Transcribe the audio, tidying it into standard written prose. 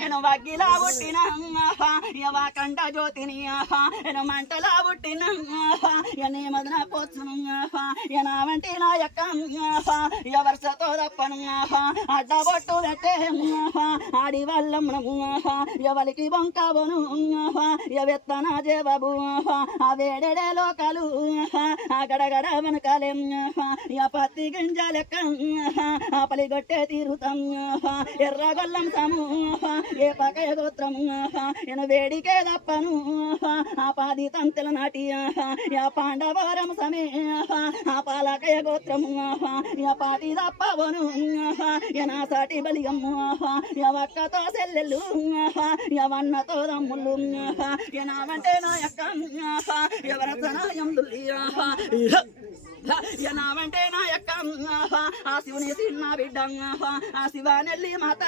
నేను వగ్గిలా పుట్టిన యవా కంట జ్యోతిని నేను మంటలా పుట్టిన నీ మదన పోచును నా వంటి నా యొక్క ఎవరితో తప్పను అడ్డబొట్టు పెట్టే ఆడి వల్లం ఎవరికి బొంకబోను ఎత్తన జేబాబు ఆ వేడే లోకాలు గడగడ వెనకాలే పత్తి గింజ లెక్క ఆపలి గొట్టే తీరుతాం ఎర్రగొల్లం సము ఏ పకయ గోత్రము నేను వేడికే తప్పను ఆ పాది తంతెల నాటి యా పాండవరం సమే ఆ పాలకయ గోత్రము యా పాటి తప్పవను నా సాటి బలిగమ్ము ఎవక్కతో సెల్లెళ్ళు ఎవన్నతో దమ్ముళ్ళు ఎనావంటే నా యొక్క ఎవరతనాయందుల్లి ఎనావంటే నా యొక్క ఆ శివుని సిన్న బిడ్డ ఆ శివానెల్లి మాత